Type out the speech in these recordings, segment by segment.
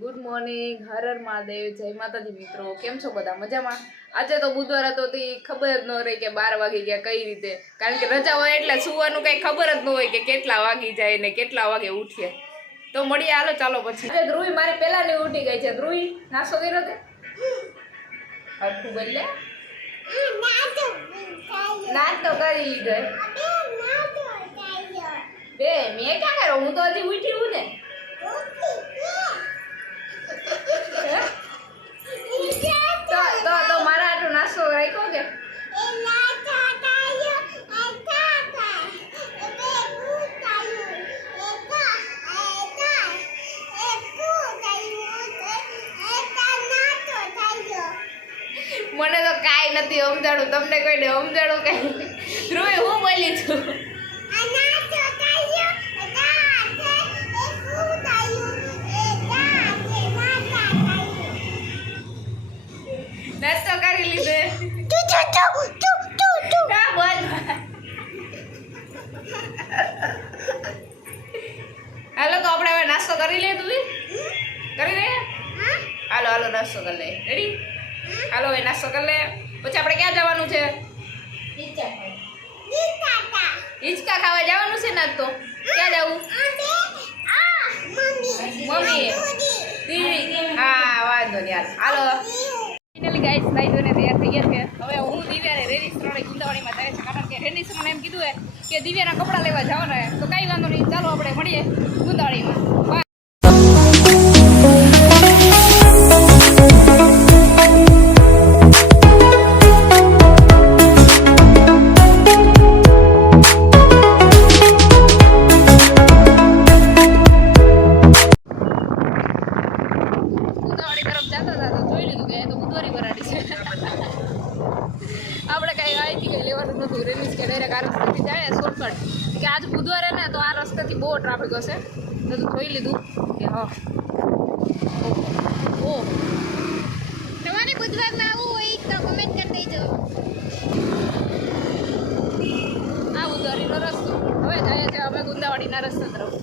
Good morning, Har Har Mahadev, જય માતાજી મિત્રો. કેમ છો બધા? મજામાં? આજે તો બુધવાર હતો તે ખબર જ ન રહી કે 12 વાગી ગયા કઈ રીતે, કારણ કે રજા હોય એટલે સુવાનું કઈ ખબર જ ન હોય કે કેટલા વાગી જાય ને કેટલા વાગે ઉઠીએ. તો મળીએ, હાલો ચાલો પછી. ધ્રુવી મારી પહેલાની ઉઠી ગઈ છે. ધ્રુવી નાસ્તો કર્યો તે? હરખું બોલે. નાસ્તો કરી લીધો બે. મેં ક્યાં કર્યો? હું તો હજી ઉઠી હું ને. તો મારા આટલો નાસ્તો રાખ્યો કે મને તો કાંઈ નથી સમજાણું. તમને કોઈને સમજાણું કઈ? ધ્રુવે હું બોલી છું. નાસ્તો કરી લીધે. હાલો તો આપણે હવે નાસ્તો કરી લઈએ. તું કરી લે. હાલો હાલો નાસ્તો કરી લે. રેડી? હાલો હવે નાસ્તો કરી લે. પછી આપણે ક્યાં જવાનું છે? હિંચકા ખાવા જવાનું છે. ના તો ક્યાં જવું? મમ્મી દીદી. હા વાંધો નહીં. હાલો ફાઇનલી ગાઈસ નાઈ ધોઈને તૈયાર થઈ ગયા છે. હવે હું દિવ્યાને રેડી સ્ત્રોડે ગુંદાવાડીમાં જાય છે, કારણ કે રેડી મને એમ કીધું કે દિવ્યાના કપડાં લેવા જવાના. તો કાંઈ વાંધો નહીં, ચાલો આપણે મળીએ ગુંદાવાડીમાં. આપણે કઈ અહીંથી કઈ લેવાનું નતું. રેલીસ કે ડાયરેક્ટ આ રસ્તેથી જાય શોર્ટકટ, કે આજ બુધવારે ને તો આ રસ્તેથી બહુ ટ્રાફિક હશે. તો જોઈ લીધું કે હા ઓ તમારે બુધવારમાં આવવું હોય તો કમેન્ટ કરી દેજો. આ બુધવારીનો રસ્તો. હવે જાય છે અમે ગુંદાવાડીના રસ્તા તરફ.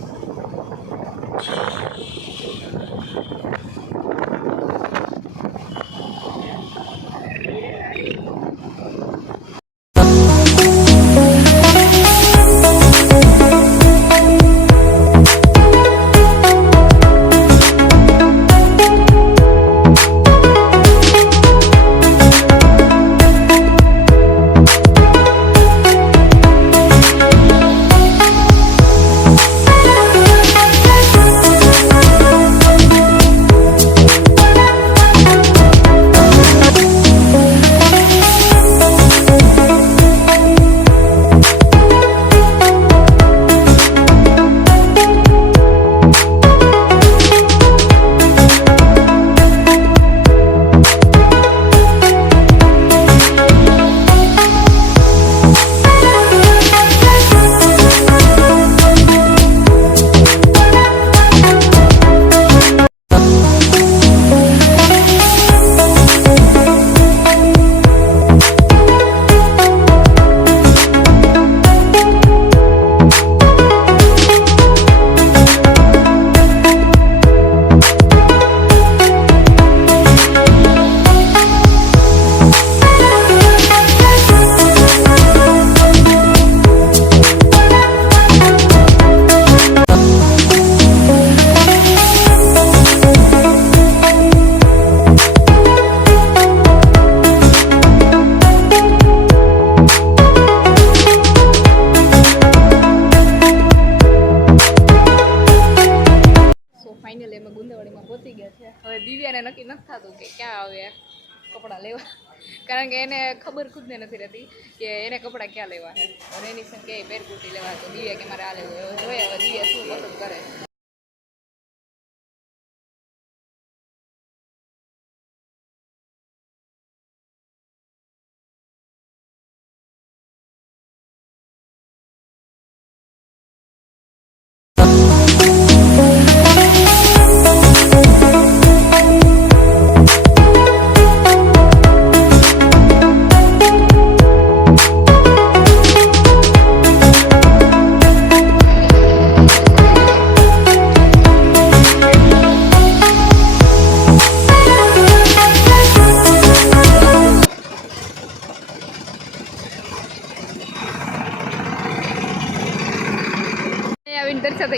ફાઇનલી અમે ગુંદાવાડીમાં પહોંચી ગયા છે. હવે દિવ્યાને નક્કી નથી થતું કે ક્યાં આવે કપડાં લેવા, કારણ કે એને ખબર ખુદને નથી રહેતી કે એને કપડાં ક્યાં લેવા છે. અને એની સંગ કે પેરકુર્તી લેવા, તો દિવ્યા કે મારે આ લેવું. જોઈએ હવે દિવ્યા શું પસંદ કરે.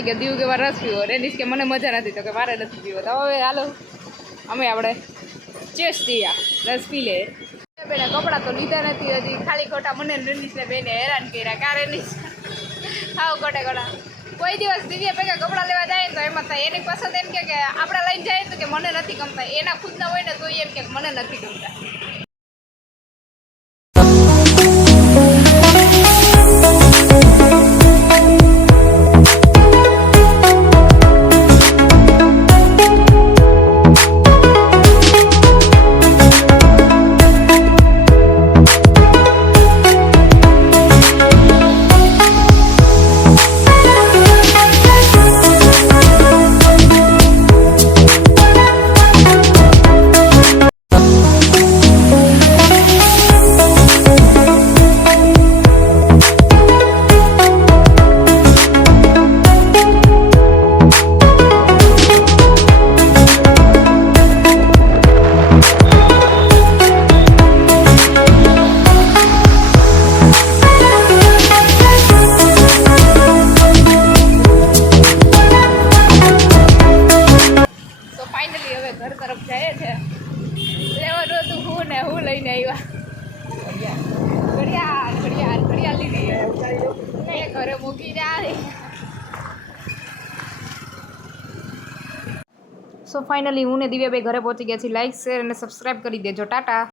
કે દીવ કે મારે રસ પીવો, રેનીશ કે મને મજા નથી, તો કે મારે નથી પીવો. તો હવે હાલો અમે આપણે ચેસ થયા, રસ પી લે. બેને કપડાં તો લીધા નથી હજી, ખાલી ખોટા મને રેનીશને બેને હેરાન કર્યા. કા રેનીશ આવ ખોટા ખોટા. કોઈ દિવસ દિવ્યા ભેગા કપડાં લેવા જાય તો એમાં થાય એની પસંદ એમ કે આપણે લઈને જાય તો કે મને નથી ગમતા, એના ખુદના હોય ને તો એમ કે મને નથી ગમતા. ઘર તરફ જાય છે. લેવાનું હતું હું ને હું લઈને આવ્યા ઘડિયાળ લીધી એ ઘરે મૂકીને આવી. સો ફાઇનલી હું ને દિવ્યાભાઈ ઘરે પહોંચી ગયા છીએ. લાઈક શેર અને સબસ્ક્રાઈબ કરી દેજો. ટાટા.